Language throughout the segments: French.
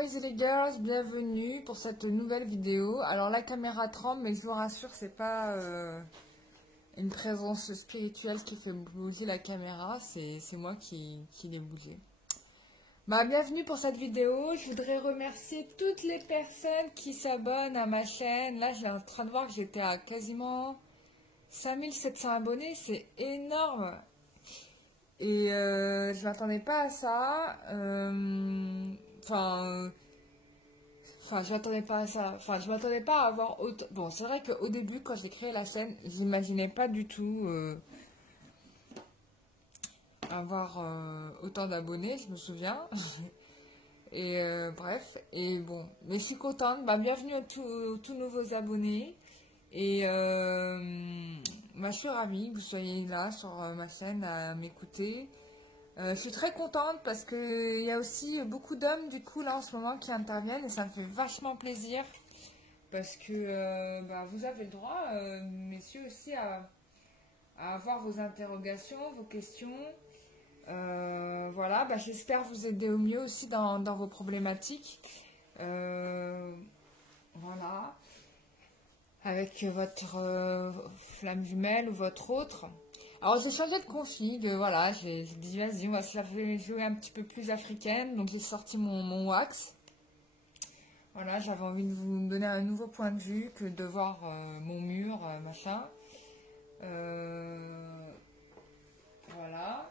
boys et les girls, bienvenue pour cette nouvelle vidéo. Alors la caméra tremble, mais je vous rassure, c'est pas une présence spirituelle qui fait bouger la caméra, c'est moi qui l'ai bougé. Bah, bienvenue pour cette vidéo. Je voudrais remercier toutes les personnes qui s'abonnent à ma chaîne. Là, je suis en train de voir que j'étais à quasiment 5700 abonnés, c'est énorme. Et je m'attendais pas à ça. Je m'attendais pas à ça. Enfin, je m'attendais pas à avoir autant. Bon, c'est vrai qu'au début, quand j'ai créé la chaîne, j'imaginais pas du tout avoir autant d'abonnés, je me souviens. Et bref, et bon, mais je suis contente. Bah, bienvenue à tous nouveaux abonnés. Et je suis ravie que vous soyez là sur ma chaîne à m'écouter. Je suis très contente parce qu'il y a aussi beaucoup d'hommes du coup là en ce moment qui interviennent et ça me fait vachement plaisir parce que vous avez le droit, messieurs aussi, à avoir vos interrogations, vos questions. Voilà, j'espère vous aider au mieux aussi dans vos problématiques. Voilà. Avec votre flamme jumelle ou votre autre. Alors j'ai changé de config, voilà, j'ai dit vas-y, on va se la jouer un petit peu plus africaine, donc j'ai sorti mon wax. Voilà, j'avais envie de vous donner un nouveau point de vue que de voir mon mur, machin. Voilà.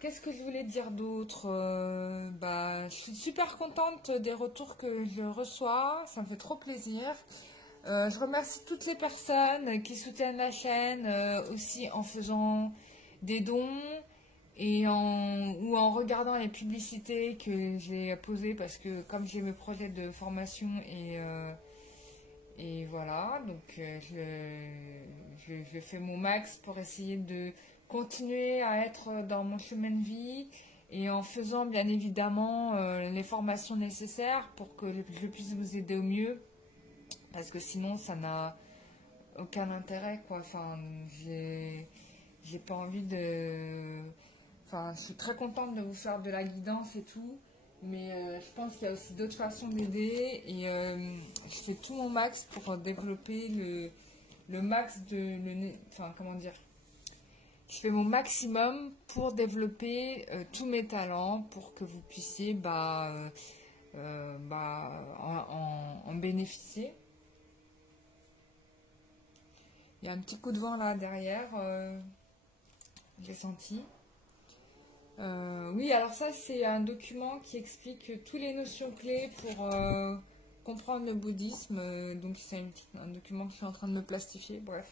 Qu'est-ce que je voulais dire d'autre? Je suis super contente des retours que je reçois, ça me fait trop plaisir. Je remercie toutes les personnes qui soutiennent la chaîne aussi en faisant des dons ou en regardant les publicités que j'ai posées parce que comme j'ai mes projets de formation et voilà, donc je fais mon max pour essayer de continuer à être dans mon chemin de vie et en faisant bien évidemment les formations nécessaires pour que je puisse vous aider au mieux. Parce que sinon, ça n'a aucun intérêt, quoi. Enfin, j'ai pas envie de... Enfin, je suis très contente de vous faire de la guidance et tout. Mais je pense qu'il y a aussi d'autres façons d'aider. Et je fais tout mon max pour développer le max de... Enfin, comment dire? Je fais mon maximum pour développer tous mes talents pour que vous puissiez en bénéficier. Il y a un petit coup de vent là derrière, j'ai senti. Oui, alors ça c'est un document qui explique toutes les notions clés pour comprendre le bouddhisme. Donc c'est un document que je suis en train de me plastifier. Bref,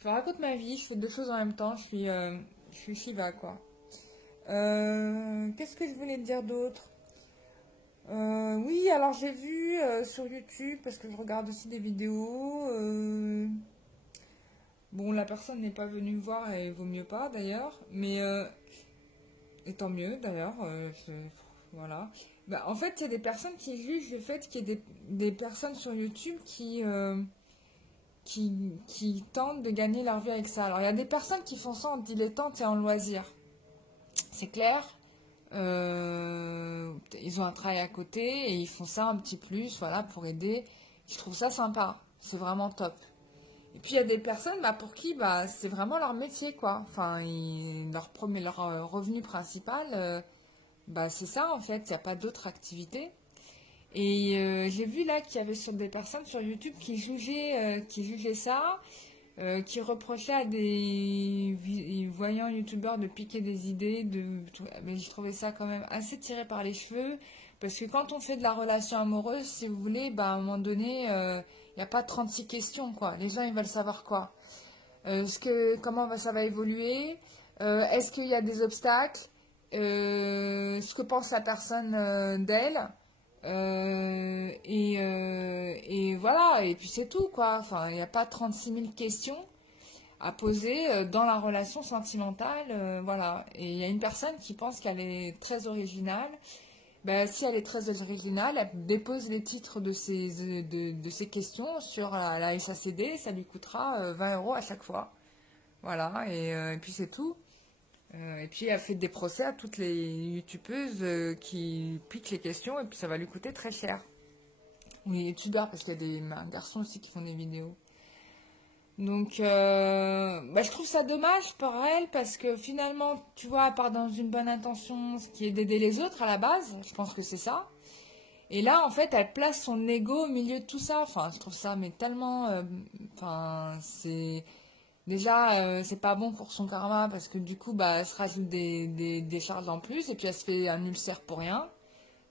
je raconte ma vie, je fais deux choses en même temps. Je suis Shiva quoi. Qu'est-ce que je voulais te dire d'autre? Oui, alors j'ai vu sur YouTube parce que je regarde aussi des vidéos. Bon, la personne n'est pas venue me voir et vaut mieux pas d'ailleurs, mais et tant mieux d'ailleurs, voilà. En fait, il y a des personnes qui jugent le fait qu'il y ait des personnes sur YouTube qui tentent de gagner leur vie avec ça. Alors, il y a des personnes qui font ça en dilettante et en loisir. C'est clair, ils ont un travail à côté et ils font ça un petit plus, voilà, pour aider. Je trouve ça sympa, c'est vraiment top. Et puis il y a des personnes pour qui c'est vraiment leur métier quoi. Enfin, leur revenu principal, c'est ça en fait, il n'y a pas d'autre activité. Et j'ai vu là qu'il y avait sur des personnes sur YouTube qui jugeaient ça, qui reprochaient à des voyants youtubeurs de piquer des idées, mais je trouvais ça quand même assez tiré par les cheveux. Parce que quand on fait de la relation amoureuse, si vous voulez, à un moment donné, il n'y a pas 36 questions, quoi. Les gens, ils veulent savoir quoi. Comment ça va évoluer? Est-ce qu'il y a des obstacles? Ce que pense la personne d'elle? Et voilà, et puis c'est tout, quoi. Enfin, il n'y a pas 36 000 questions à poser dans la relation sentimentale, voilà. Et il y a une personne qui pense qu'elle est très originale. Si elle est très originale, elle dépose les titres de ces questions sur la SACD, ça lui coûtera 20 € à chaque fois. Voilà, et puis c'est tout. Et puis elle fait des procès à toutes les youtubeuses qui piquent les questions et puis ça va lui coûter très cher. Ou les youtubeurs parce qu'il y a des garçons aussi qui font des vidéos. Donc je trouve ça dommage pour elle parce que finalement, tu vois, elle part dans une bonne intention, ce qui est d'aider les autres à la base, je pense que c'est ça. Et là, en fait, elle place son ego au milieu de tout ça. Enfin, je trouve ça mais tellement... Enfin, c'est... Déjà, c'est pas bon pour son karma parce que du coup, bah, elle se rajoute des charges en plus et puis elle se fait un ulcère pour rien.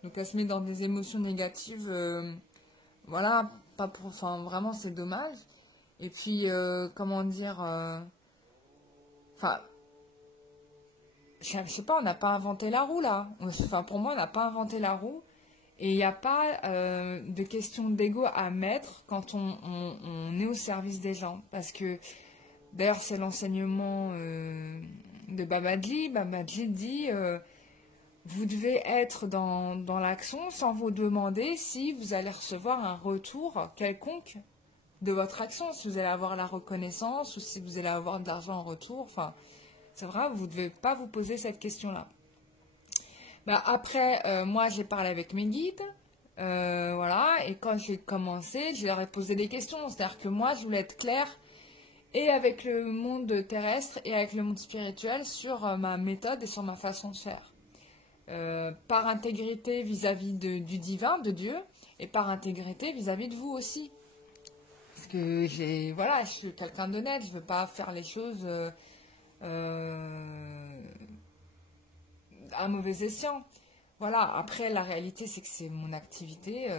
Donc elle se met dans des émotions négatives. Voilà, pas pour... Enfin, vraiment, c'est dommage. Et puis, comment dire... Enfin, je sais pas, on n'a pas inventé la roue là. Enfin, pour moi, on n'a pas inventé la roue. Et il n'y a pas de question d'ego à mettre quand on est au service des gens. Parce que, d'ailleurs, c'est l'enseignement de Babaji. Babaji dit vous devez être dans l'action sans vous demander si vous allez recevoir un retour quelconque de votre action, si vous allez avoir la reconnaissance ou si vous allez avoir de l'argent en retour. Enfin, c'est vrai, vous ne devez pas vous poser cette question-là. Bah, après, moi, j'ai parlé avec mes guides. Voilà, et quand j'ai commencé, je leur ai posé des questions. C'est-à-dire que moi, je voulais être claire et avec le monde terrestre et avec le monde spirituel sur ma méthode et sur ma façon de faire. Par intégrité vis-à-vis du divin, de Dieu, et par intégrité vis-à-vis de vous aussi. Parce que voilà, je suis quelqu'un d'honnête, je veux pas faire les choses à mauvais escient. Voilà, après la réalité c'est que c'est mon activité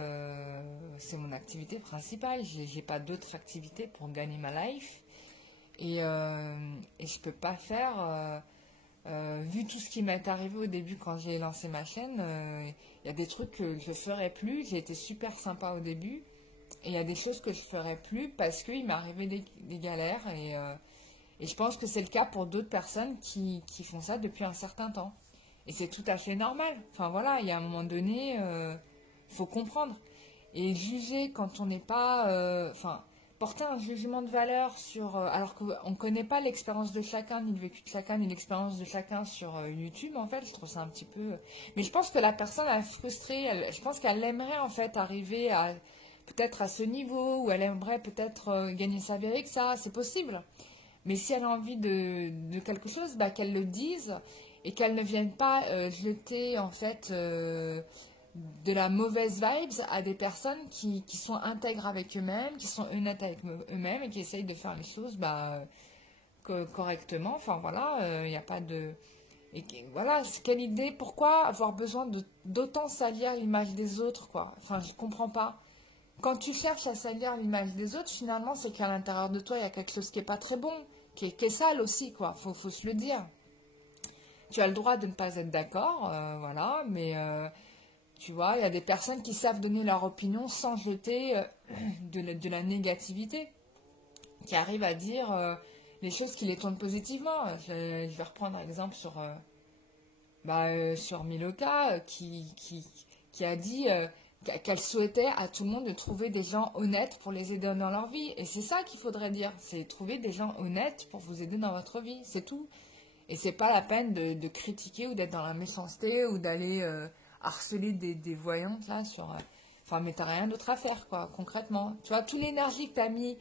principale. J'ai pas d'autre activité pour gagner ma life et je peux pas faire. Vu tout ce qui m'est arrivé au début quand j'ai lancé ma chaîne, il y a des trucs que je ferais plus. J'ai été super sympa au début et il y a des choses que je ferais plus parce qu'il m'est arrivé des galères et je pense que c'est le cas pour d'autres personnes qui font ça depuis un certain temps. Et c'est tout à fait normal. Enfin voilà, il y a un moment donné, faut comprendre. Et juger quand on n'est pas... Enfin, porter un jugement de valeur sur... alors qu'on ne connaît pas l'expérience de chacun, ni le vécu de chacun, ni l'expérience de chacun sur YouTube, en fait, je trouve ça un petit peu... Mais je pense que la personne est frustrée. Je pense qu'elle aimerait, en fait, arriver à peut-être à ce niveau, ou elle aimerait peut-être gagner sa vie avec ça. C'est possible. Mais si elle a envie de quelque chose, bah, qu'elle le dise et qu'elle ne vienne pas jeter en fait de la mauvaise vibes à des personnes qui sont intègres avec eux-mêmes, qui sont honnêtes avec eux-mêmes et qui essayent de faire les choses bah, correctement. Enfin voilà, il n'y a pas de... Et voilà, quelle idée, pourquoi avoir besoin d'autant salir l'image des autres, quoi. Enfin, je comprends pas. Quand tu cherches à salir l'image des autres, finalement, c'est qu'à l'intérieur de toi, il y a quelque chose qui est pas très bon, qui est sale aussi, quoi. Faut se le dire. Tu as le droit de ne pas être d'accord, voilà, mais tu vois, il y a des personnes qui savent donner leur opinion sans jeter de la négativité, qui arrivent à dire les choses qui les tournent positivement. Je vais reprendre un exemple sur Miloka, qui a dit qu'elle souhaitait à tout le monde de trouver des gens honnêtes pour les aider dans leur vie. Et c'est ça qu'il faudrait dire, c'est trouver des gens honnêtes pour vous aider dans votre vie, c'est tout. Et c'est pas la peine de critiquer ou d'être dans la méchanceté ou d'aller harceler des voyantes là sur... Enfin, mais t'as rien d'autre à faire, quoi, concrètement. Tu vois, toute l'énergie que t'as mis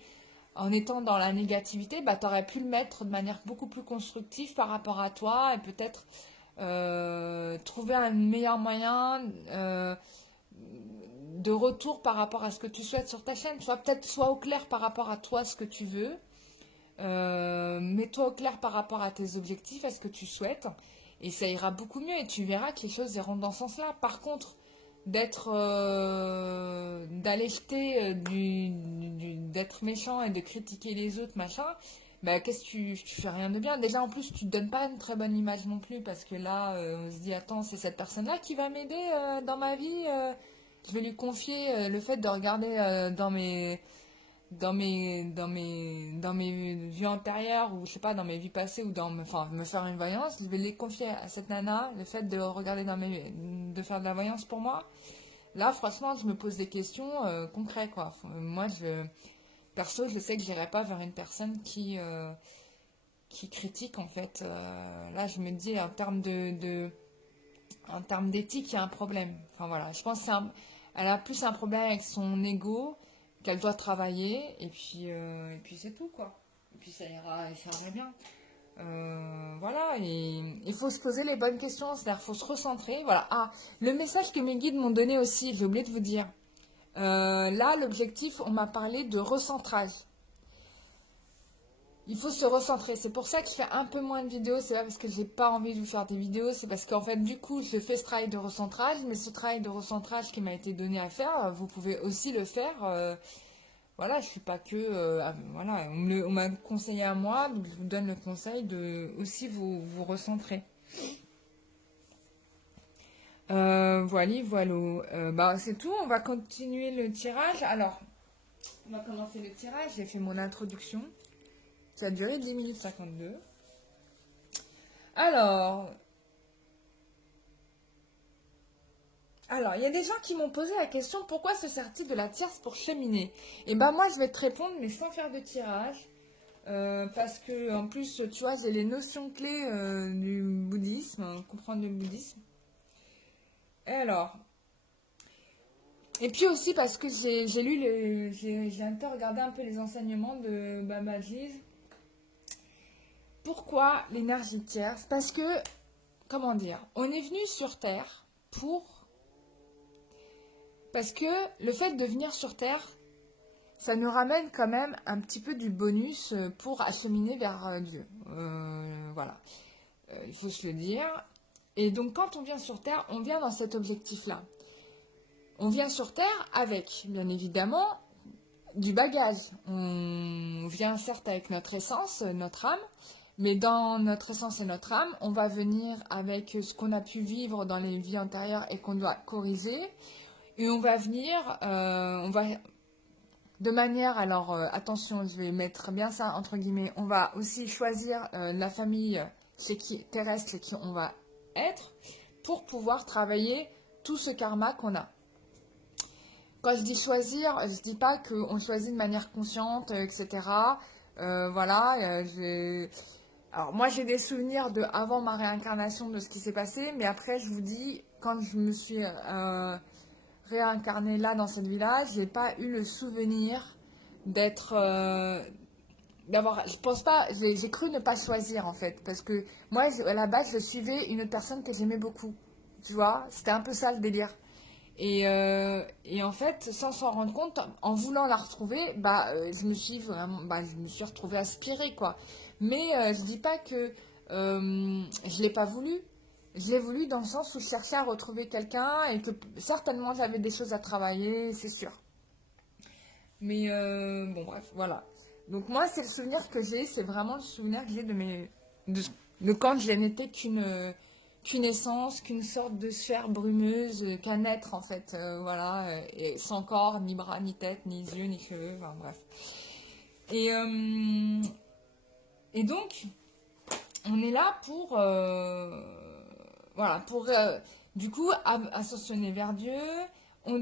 en étant dans la négativité, bah t'aurais pu le mettre de manière beaucoup plus constructive par rapport à toi et peut-être trouver un meilleur moyen de retour par rapport à ce que tu souhaites sur ta chaîne. Tu vois, peut-être sois au clair par rapport à toi, ce que tu veux. Mets-toi au clair par rapport à tes objectifs, à ce que tu souhaites, et ça ira beaucoup mieux et tu verras que les choses iront dans ce sens-là. Par contre, d'aller jeter d'être méchant et de critiquer les autres, machin, bah qu'est-ce que tu fais rien de bien. Déjà en plus tu te donnes pas une très bonne image non plus parce que là on se dit attends c'est cette personne-là qui va m'aider dans ma vie, je vais lui confier le fait de regarder dans mes vies antérieures ou je sais pas dans mes vies passées ou enfin me faire une voyance, je vais les confier à cette nana le fait de regarder de faire de la voyance pour moi. Là franchement je me pose des questions concrètes quoi. Moi perso je sais que j'irai pas vers une personne qui critique en fait. Là, je me dis en termes en termes d'éthique, il y a un problème. Enfin voilà, je pense elle a plus un problème avec son ego qu'elle doit travailler et puis c'est tout quoi. Et puis ça ira bien. Voilà, et il faut se poser les bonnes questions, c'est-à-dire qu'il faut se recentrer. Voilà. Ah, le message que mes guides m'ont donné aussi, j'ai oublié de vous dire. Là, l'objectif, on m'a parlé de recentrage. Il faut se recentrer. C'est pour ça que je fais un peu moins de vidéos. C'est pas parce que j'ai pas envie de vous faire des vidéos. C'est parce qu'en fait, du coup, je fais ce travail de recentrage. Mais ce travail de recentrage qui m'a été donné à faire, vous pouvez aussi le faire. Voilà, je suis pas que. Voilà, on m'a conseillé à moi. Donc je vous donne le conseil de aussi vous recentrer. Voilà. Bah, c'est tout. On va continuer le tirage. Alors, on va commencer le tirage. J'ai fait mon introduction. Ça a duré 10 minutes 52. Alors, il y a des gens qui m'ont posé la question pourquoi se sert-il de la tierce pour cheminer? Et ben moi je vais te répondre mais sans faire de tirage. Parce que en plus tu vois j'ai les notions clés du bouddhisme, comprendre le bouddhisme. Et puis aussi parce que j'ai un peu regardé un peu les enseignements de Babaji. Pourquoi l'énergie tierce? Parce que, comment dire, on est venu sur Terre parce que le fait de venir sur Terre, ça nous ramène quand même un petit peu du bonus pour acheminer vers Dieu. Voilà. Il faut se le dire. Et donc quand on vient sur Terre, on vient dans cet objectif-là. On vient sur Terre avec, bien évidemment, du bagage. On vient certes avec notre essence, notre âme, mais dans notre essence et notre âme, on va venir avec ce qu'on a pu vivre dans les vies antérieures et qu'on doit corriger. Et on va venir, de manière, alors attention, je vais mettre bien ça entre guillemets, on va aussi choisir la famille terrestre chez qui on va être pour pouvoir travailler tout ce karma qu'on a. Quand je dis choisir, je dis pas qu'on choisit de manière consciente, etc. Voilà, alors moi j'ai des souvenirs de avant ma réincarnation de ce qui s'est passé, mais après je vous dis, quand je me suis réincarnée là dans cette vie-là, j'ai pas eu le souvenir je pense pas, j'ai cru ne pas choisir en fait, parce que moi à la base je suivais une autre personne que j'aimais beaucoup, tu vois, c'était un peu ça le délire. Et en fait, sans s'en rendre compte, en voulant la retrouver, je me suis retrouvée aspirée, quoi. Mais je dis pas que je l'ai pas voulu. Je l'ai voulu dans le sens où je cherchais à retrouver quelqu'un et que certainement j'avais des choses à travailler, c'est sûr. Mais bon, bref, voilà. Donc moi, c'est le souvenir que j'ai, c'est vraiment le souvenir que j'ai de quand je n'étais qu'une essence, qu'une sorte de sphère brumeuse, qu'un être en fait, voilà, et sans corps, ni bras, ni tête, ni yeux, ni cheveux, enfin bref. Et donc, on est là pour, voilà, pour du coup ascensionner vers Dieu. On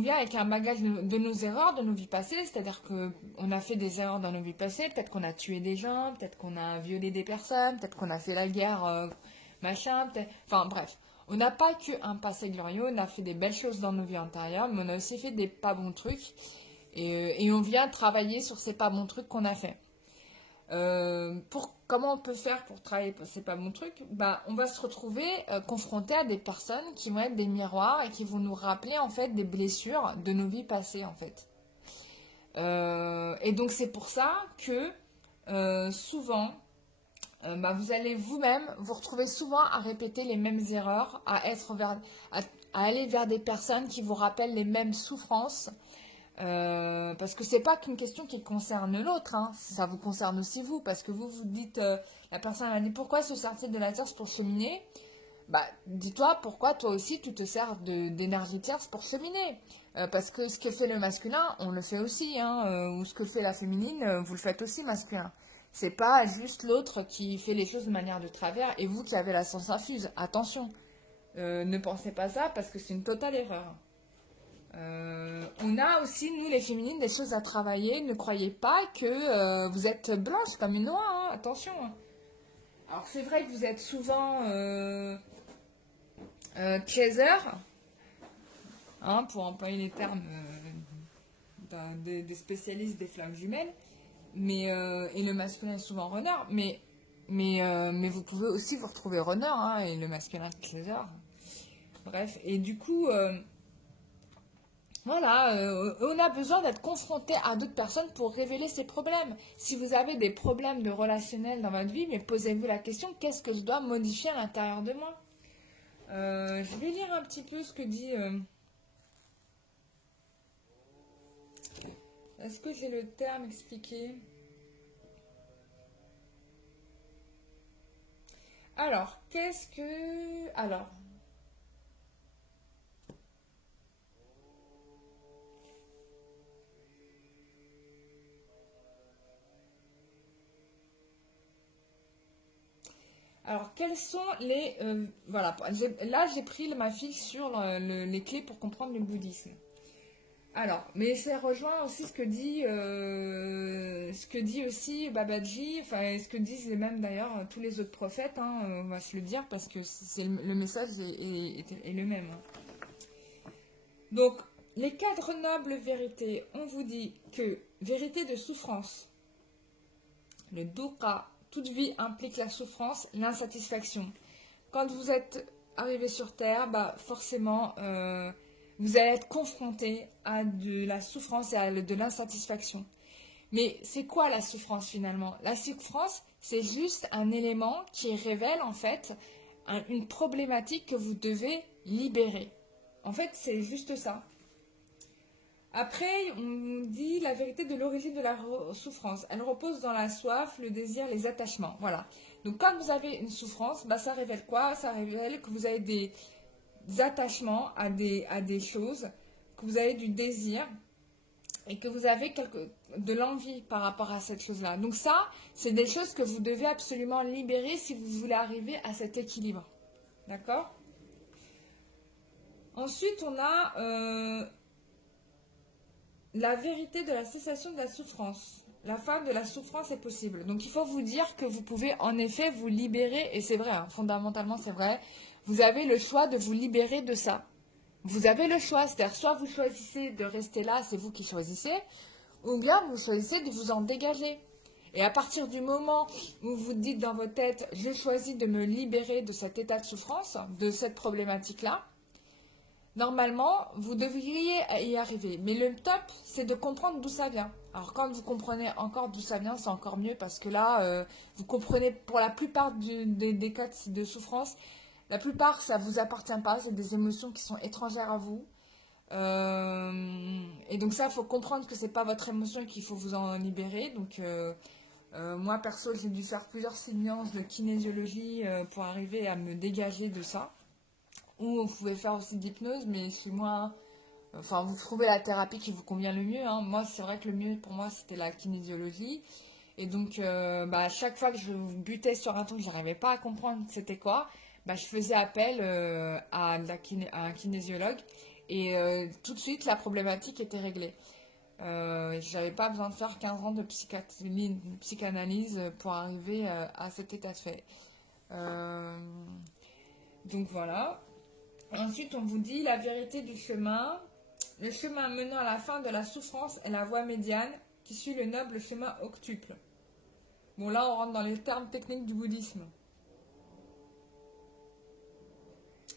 vient avec un bagage de nos erreurs, de nos vies passées, c'est-à-dire qu'on a fait des erreurs dans nos vies passées, peut-être qu'on a tué des gens, peut-être qu'on a violé des personnes, peut-être qu'on a fait la guerre, machin, enfin bref. On n'a pas qu'un passé glorieux, on a fait des belles choses dans nos vies antérieures, mais on a aussi fait des pas bons trucs, et on vient travailler sur ces pas bons trucs qu'on a fait. Comment on peut faire pour travailler ces pas bons trucs? On va se retrouver confronté à des personnes qui vont être des miroirs et qui vont nous rappeler en fait des blessures de nos vies passées en fait. Et donc c'est pour ça que souvent vous allez vous-même vous retrouver souvent à répéter les mêmes erreurs, à aller vers des personnes qui vous rappellent les mêmes souffrances. Parce que c'est pas qu'une question qui concerne l'autre, hein. Ça vous concerne aussi vous, parce que vous dites, la personne a dit pourquoi se sert-il de la tierce pour cheminer? Dis-toi pourquoi toi aussi tu te sers d'énergie tierce pour cheminer. Parce que ce que fait le masculin, on le fait aussi, hein, ou ce que fait la féminine, vous le faites aussi masculin. C'est pas juste l'autre qui fait les choses de manière de travers et vous qui avez la sens infuse. Attention, ne pensez pas ça parce que c'est une totale erreur. On a aussi, nous les féminines, des choses à travailler. Ne croyez pas que vous êtes blanche comme une noix, hein, attention. Hein. Alors c'est vrai que vous êtes souvent chaser, hein, pour employer les termes des spécialistes des flammes jumelles, et le masculin est souvent runner, mais vous pouvez aussi vous retrouver runner, hein, et le masculin chaser. Bref, et du coup, voilà, on a besoin d'être confronté à d'autres personnes pour révéler ses problèmes. Si vous avez des problèmes de relationnel dans votre vie, mais posez-vous la question, qu'est-ce que je dois modifier à l'intérieur de moi? Je vais lire un petit peu ce que dit... Est-ce que j'ai le terme expliqué? Alors, qu'est-ce que... Alors, quels sont les... voilà, là j'ai pris ma fiche sur les clés pour comprendre le bouddhisme. Alors, mais ça rejoint aussi ce que dit aussi Babaji, enfin ce que disent même d'ailleurs tous les autres prophètes, hein, on va se le dire parce que le message est le même. Hein. Donc, les quatre nobles vérités, on vous dit que vérité de souffrance, le dukkha, toute vie implique la souffrance, l'insatisfaction. Quand vous êtes arrivé sur Terre, bah forcément, vous allez être confronté à de la souffrance et à de l'insatisfaction. Mais c'est quoi la souffrance finalement? La souffrance, c'est juste un élément qui révèle en fait une problématique que vous devez libérer. En fait, c'est juste ça. Après, on dit la vérité de l'origine de la souffrance. Elle repose dans la soif, le désir, les attachements. Voilà. Donc, quand vous avez une souffrance, bah, ça révèle quoi? Ça révèle que vous avez des attachements à des choses, que vous avez du désir et que vous avez de l'envie par rapport à cette chose-là. Donc, ça, c'est des choses que vous devez absolument libérer si vous voulez arriver à cet équilibre. D'accord? Ensuite, on a... la vérité de la cessation de la souffrance. La fin de la souffrance est possible. Donc il faut vous dire que vous pouvez en effet vous libérer, et c'est vrai, hein, fondamentalement c'est vrai, vous avez le choix de vous libérer de ça. Vous avez le choix, c'est-à-dire soit vous choisissez de rester là, c'est vous qui choisissez, ou bien vous choisissez de vous en dégager. Et à partir du moment où vous dites dans votre tête, j'ai choisi de me libérer de cet état de souffrance, de cette problématique-là, normalement, vous devriez y arriver. Mais le top, c'est de comprendre d'où ça vient. Alors, quand vous comprenez encore d'où ça vient, c'est encore mieux parce que là, vous comprenez pour la plupart des cas de souffrance, la plupart, ça ne vous appartient pas. C'est des émotions qui sont étrangères à vous. Et donc ça, il faut comprendre que ce n'est pas votre émotion et qu'il faut vous en libérer. Donc, moi, perso, j'ai dû faire plusieurs séances de kinésiologie pour arriver à me dégager de ça. Ou vous pouvez faire aussi d'hypnose, mais chez moi, enfin, vous trouvez la thérapie qui vous convient le mieux. Hein. Moi, c'est vrai que le mieux pour moi, c'était la kinésiologie. Et donc, à chaque fois que je butais sur un truc, je n'arrivais pas à comprendre c'était quoi, je faisais appel à un kinésiologue. Et tout de suite, la problématique était réglée. J'avais pas besoin de faire 15 ans de psychanalyse pour arriver à cet état de fait. Donc voilà. Ensuite, on vous dit la vérité du chemin. Le chemin menant à la fin de la souffrance est la voie médiane qui suit le noble chemin octuple. Bon, là, on rentre dans les termes techniques du bouddhisme.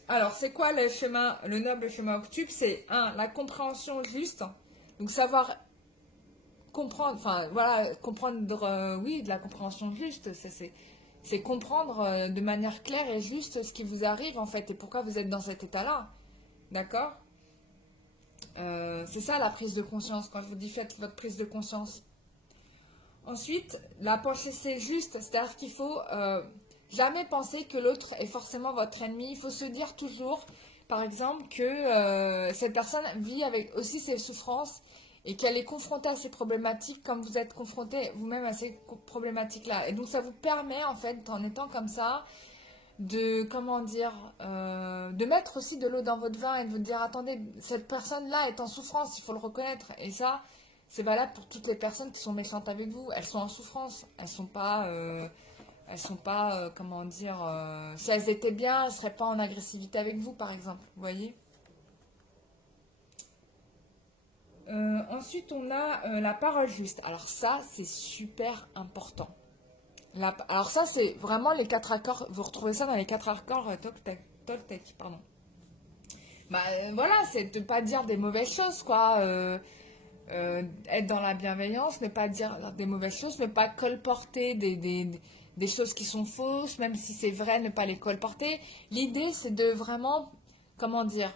Alors, c'est quoi le noble chemin octuple? C'est la compréhension juste. Donc, savoir comprendre, enfin, voilà, comprendre, oui, de la compréhension juste. C'est comprendre de manière claire et juste ce qui vous arrive en fait et pourquoi vous êtes dans cet état-là. D'accord? C'est ça la prise de conscience, quand je vous dis faites votre prise de conscience. Ensuite, la pensée c'est juste, c'est-à-dire qu'il faut jamais penser que l'autre est forcément votre ennemi. Il faut se dire toujours, par exemple, que cette personne vit avec aussi ses souffrances et qu'elle est confrontée à ces problématiques comme vous êtes confronté vous-même à ces problématiques-là. Et donc ça vous permet, en fait, en étant comme ça, de, de mettre aussi de l'eau dans votre vin et de vous dire, attendez, cette personne-là est en souffrance, il faut le reconnaître. Et ça, c'est valable pour toutes les personnes qui sont méchantes avec vous. Elles sont en souffrance. Elles sont pas, comment dire, si elles étaient bien, elles seraient pas en agressivité avec vous, par exemple. Vous voyez? Ensuite, on a la parole juste. Alors ça, c'est super important. Alors ça, c'est vraiment les quatre accords. Vous retrouvez ça dans les quatre accords Toltec, pardon. Bah voilà, c'est de pas dire des mauvaises choses, quoi. Être dans la bienveillance, ne pas dire des mauvaises choses, ne pas colporter des choses qui sont fausses, même si c'est vrai, ne pas les colporter. L'idée, c'est de vraiment, comment dire,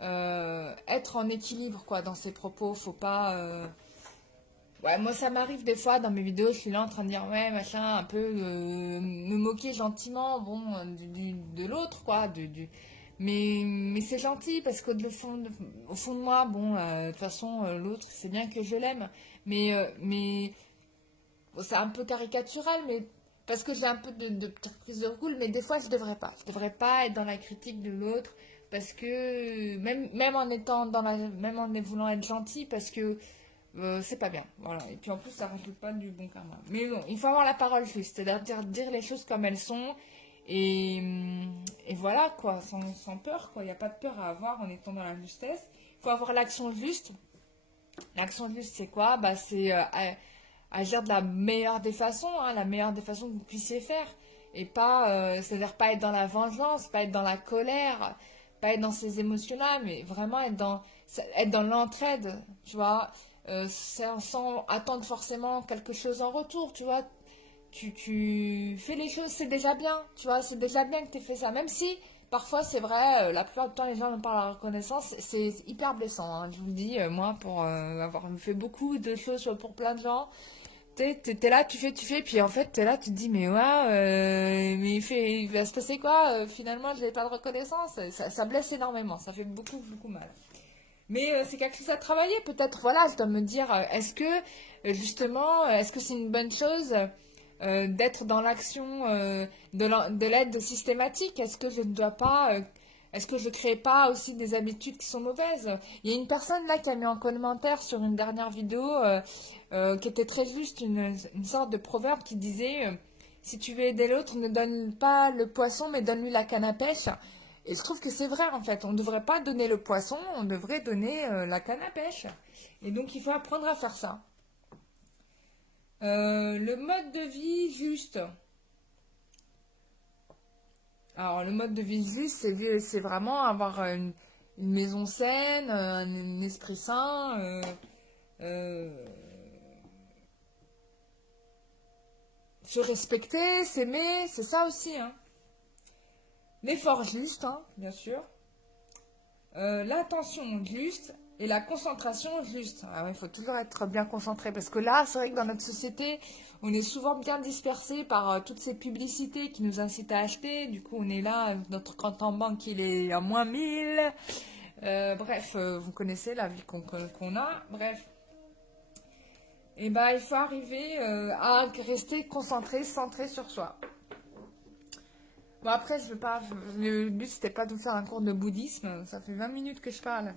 être en équilibre, quoi, dans ses propos. Faut pas... Ouais, moi, ça m'arrive des fois dans mes vidéos, je suis là en train de dire, ouais, machin, un peu me moquer gentiment, bon, de l'autre, quoi, mais c'est gentil parce au fond de moi, bon, de toute façon, l'autre, c'est bien que je l'aime, mais bon, c'est un peu caricatural, mais parce que j'ai un peu de petite prise de recul, mais des fois, je devrais pas. Je devrais pas être dans la critique de l'autre parce que même en étant même en voulant être gentil, parce que c'est pas bien, voilà. Et puis en plus, ça rajoute pas du bon karma. Mais non, il faut avoir la parole juste, c'est-à-dire dire les choses comme elles sont, et, et voilà, quoi, sans peur, quoi. Il n'y a pas de peur à avoir en étant dans la justesse. Il faut avoir l'action juste. L'action juste, c'est quoi? Bah, c'est agir de la meilleure des façons, hein, la meilleure des façons que vous puissiez faire. Et pas, c'est-à-dire pas être dans la vengeance, pas être dans la colère, pas être dans ces émotions-là, mais vraiment être dans l'entraide, tu vois, sans attendre forcément quelque chose en retour, tu vois. Tu fais les choses, c'est déjà bien, tu vois, c'est déjà bien que tu aies fait ça. Même si, parfois, c'est vrai, la plupart du temps, les gens n'ont pas la reconnaissance, c'est hyper blessant, hein, je vous le dis, moi, pour avoir fait beaucoup de choses pour plein de gens, t'es là, tu fais, puis en fait, t'es là, tu te dis, mais ouais, mais il va se passer quoi? Finalement, je n'ai pas de reconnaissance. Ça blesse énormément, ça fait beaucoup, beaucoup mal. Mais c'est quelque chose à travailler, peut-être, voilà, je dois me dire, est-ce que, justement, est-ce que c'est une bonne chose d'être dans l'action de l'aide systématique? Est-ce que je ne dois pas, est-ce que je ne crée pas aussi des habitudes qui sont mauvaises? Il y a une personne là qui a mis en commentaire sur une dernière vidéo qui était très juste, une sorte de proverbe qui disait si tu veux aider l'autre, ne donne pas le poisson, mais donne-lui la canne à pêche. Et je trouve que c'est vrai en fait. On ne devrait pas donner le poisson, on devrait donner la canne à pêche. Et donc il faut apprendre à faire ça. Le mode de vie juste. Alors le mode de vie juste, c'est vraiment avoir une maison saine, un esprit sain, euh, se respecter, s'aimer, c'est ça aussi, hein. L'effort juste, hein, bien sûr. L'attention juste et la concentration juste. Ah ouais, il faut toujours être bien concentré parce que là, c'est vrai que dans notre société, on est souvent bien dispersé par toutes ces publicités qui nous incitent à acheter. Du coup, on est là, notre compte en banque, il est à moins 1000. Bref, vous connaissez la vie qu'on a. Bref. Et ben, il faut arriver à rester concentré, centré sur soi. Bon, après, je veux pas. Le but, c'était pas de vous faire un cours de bouddhisme. Ça fait 20 minutes que je parle.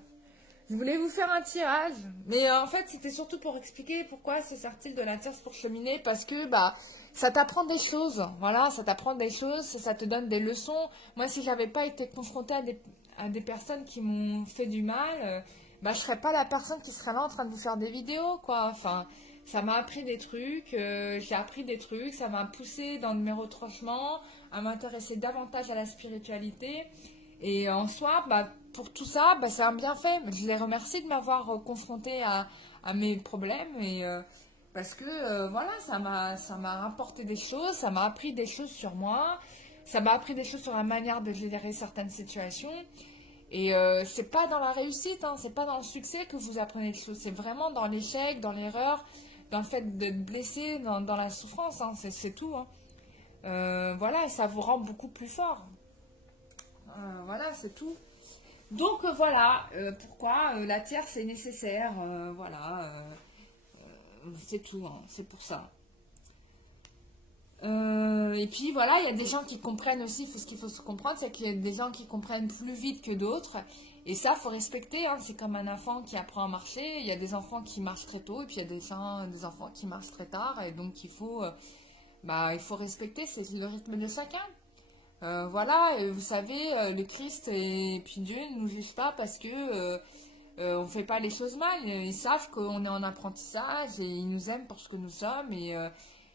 Je voulais vous faire un tirage. Mais en fait, c'était surtout pour expliquer pourquoi se sert-il de la tierce pour cheminer. Parce que, bah, ça t'apprend des choses. Voilà, ça t'apprend des choses. Ça te donne des leçons. Moi, si j'avais pas été confrontée à des personnes qui m'ont fait du mal, bah, je serais pas la personne qui serait là en train de vous faire des vidéos, quoi. Enfin, ça m'a appris des trucs. J'ai appris des trucs. Ça m'a poussé dans mes retranchements à m'intéresser davantage à la spiritualité. Et en soi, bah, pour tout ça, bah, c'est un bienfait. Je les remercie de m'avoir confronté à mes problèmes. Et, parce que voilà, ça m'a rapporté des choses, ça m'a appris des choses sur moi, ça m'a appris des choses sur la manière de gérer certaines situations. Et c'est pas dans la réussite, hein, c'est pas dans le succès que vous apprenez des choses, c'est vraiment dans l'échec, dans l'erreur, dans le fait d'être blessé, dans la souffrance, hein, c'est tout, hein. Voilà, ça vous rend beaucoup plus fort. Voilà, c'est tout. Donc voilà, pourquoi la tierce est nécessaire. Voilà, c'est tout, hein, c'est pour ça. Et puis voilà, il y a des gens qui comprennent aussi, ce qu'il faut se comprendre, c'est qu'il y a des gens qui comprennent plus vite que d'autres. Et ça, faut respecter, hein, c'est comme un enfant qui apprend à marcher. Il y a des enfants qui marchent très tôt et puis il y a des enfants qui marchent très tard. Et donc il faut respecter, c'est le rythme de chacun. Voilà, et vous savez, le Christ et puis Dieu ne nous jugent pas parce que on fait pas les choses mal. Ils savent qu'on est en apprentissage et ils nous aiment pour ce que nous sommes. Et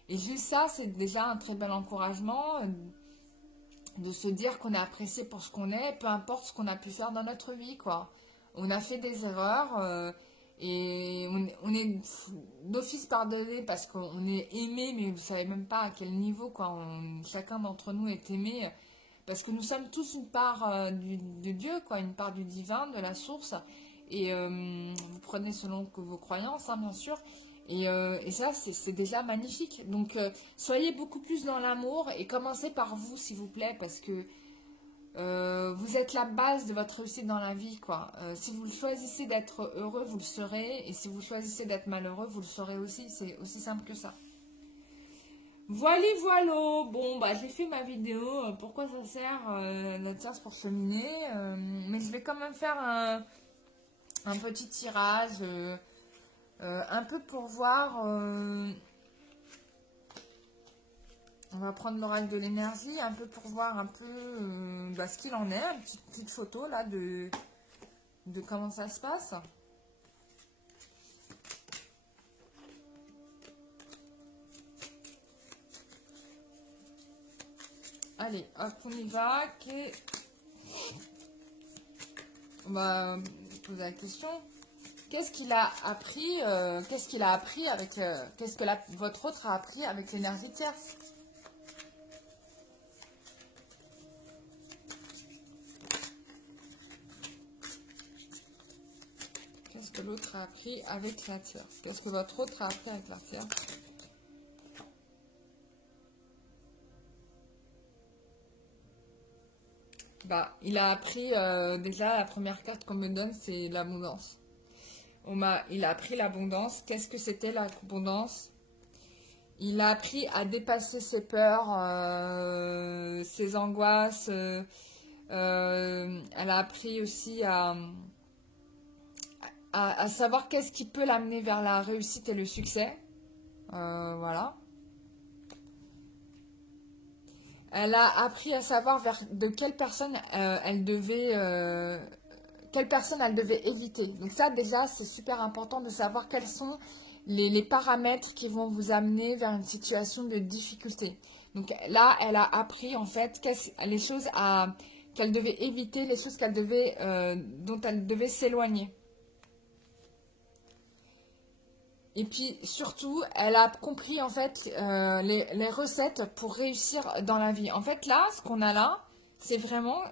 juste ça, c'est déjà un très bel encouragement de se dire qu'on est apprécié pour ce qu'on est, peu importe ce qu'on a pu faire dans notre vie, quoi. On a fait des erreurs et on est d'office pardonné parce qu'on est aimé, mais vous savez même pas à quel niveau, quoi. Chacun d'entre nous est aimé parce que nous sommes tous une part de Dieu, quoi, une part du divin, de la source. Et vous prenez selon vos croyances, hein, bien sûr. Et ça, c'est déjà magnifique. Donc, soyez beaucoup plus dans l'amour et commencez par vous, s'il vous plaît, parce que vous êtes la base de votre réussite dans la vie, quoi. Si vous choisissez d'être heureux, vous le serez. Et si vous choisissez d'être malheureux, vous le serez aussi. C'est aussi simple que ça. Voilà, voilà. Bon, bah, j'ai fait ma vidéo. Pourquoi ça sert la tierce pour cheminer. Mais je vais quand même faire un petit tirage. Un peu pour voir, on va prendre l'oracle de l'énergie, un peu pour voir un peu ce qu'il en est, une petite photo là de comment ça se passe. Allez, hop, on y va. On va poser la question. Qu'est-ce qu'il a appris avec qu'est-ce que votre autre a appris avec l'énergie tierce? Qu'est-ce que l'autre a appris avec la tierce? Qu'est-ce que votre autre a appris avec la tierce? Bah, il a appris déjà la première carte qu'on me donne, c'est l'abondance. Il a appris l'abondance. Qu'est-ce que c'était l'abondance? Il a appris à dépasser ses peurs, ses angoisses. Elle a appris aussi à savoir qu'est-ce qui peut l'amener vers la réussite et le succès. Voilà. Elle a appris à savoir de quelle personne quelle personne elle devait éviter. Donc ça, déjà, c'est super important de savoir quels sont les paramètres qui vont vous amener vers une situation de difficulté. Donc là, elle a appris, en fait, les choses qu'elle devait éviter, les choses dont elle devait s'éloigner. Et puis, surtout, elle a compris, en fait, les recettes pour réussir dans la vie. En fait, là, ce qu'on a là, c'est vraiment,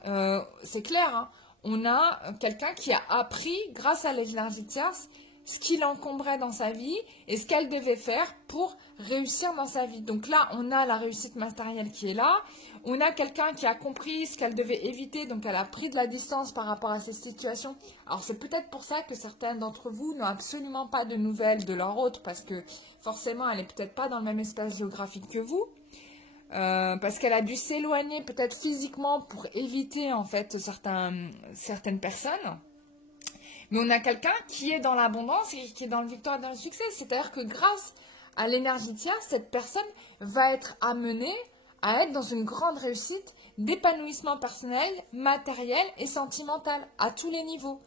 c'est clair, hein. On a quelqu'un qui a appris, grâce à l'énergie tierce, ce qui l'encombrait dans sa vie et ce qu'elle devait faire pour réussir dans sa vie. Donc là, on a la réussite matérielle qui est là. On a quelqu'un qui a compris ce qu'elle devait éviter, donc elle a pris de la distance par rapport à ces situations. Alors c'est peut-être pour ça que certains d'entre vous n'ont absolument pas de nouvelles de leur autre, parce que forcément, elle n'est peut-être pas dans le même espace géographique que vous. Parce qu'elle a dû s'éloigner peut-être physiquement pour éviter en fait certaines personnes. Mais on a quelqu'un qui est dans l'abondance et qui est dans le victoire et dans le succès. C'est-à-dire que grâce à l'énergie tierce, cette personne va être amenée à être dans une grande réussite d'épanouissement personnel, matériel et sentimental à tous les niveaux.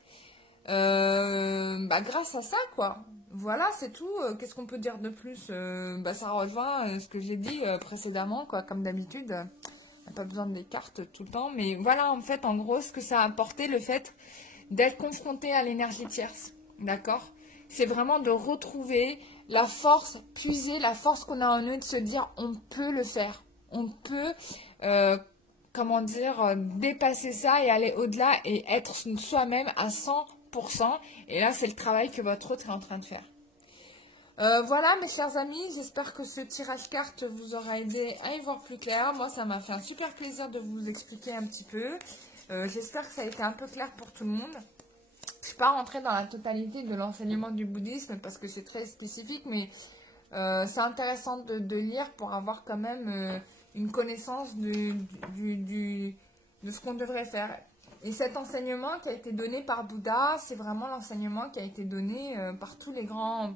Grâce à ça, quoi. Voilà, c'est tout. Qu'est-ce qu'on peut dire de plus? Ça rejoint ce que j'ai dit précédemment, quoi. Comme d'habitude, on n'a pas besoin des cartes tout le temps. Mais voilà, en fait, en gros, ce que ça a apporté, le fait d'être confronté à l'énergie tierce. D'accord? C'est vraiment de retrouver la force, puiser la force qu'on a en nous, de se dire on peut le faire. On peut, dépasser ça et aller au-delà et être soi-même à 100%. Et là, c'est le travail que votre autre est en train de faire. Voilà, mes chers amis, j'espère que ce tirage carte vous aura aidé à y voir plus clair. Moi, ça m'a fait un super plaisir de vous expliquer un petit peu. J'espère que ça a été un peu clair pour tout le monde. Je ne suis pas rentrée dans la totalité de l'enseignement du bouddhisme parce que c'est très spécifique, mais c'est intéressant de lire pour avoir quand même une connaissance de ce qu'on devrait faire. Et cet enseignement qui a été donné par Bouddha, c'est vraiment l'enseignement qui a été donné par tous les grands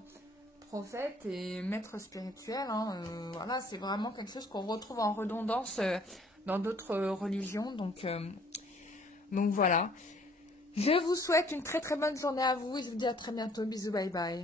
prophètes et maîtres spirituels. Hein. Voilà, c'est vraiment quelque chose qu'on retrouve en redondance dans d'autres religions. Donc voilà. Je vous souhaite une très très bonne journée à vous et je vous dis à très bientôt. Bisous, bye bye.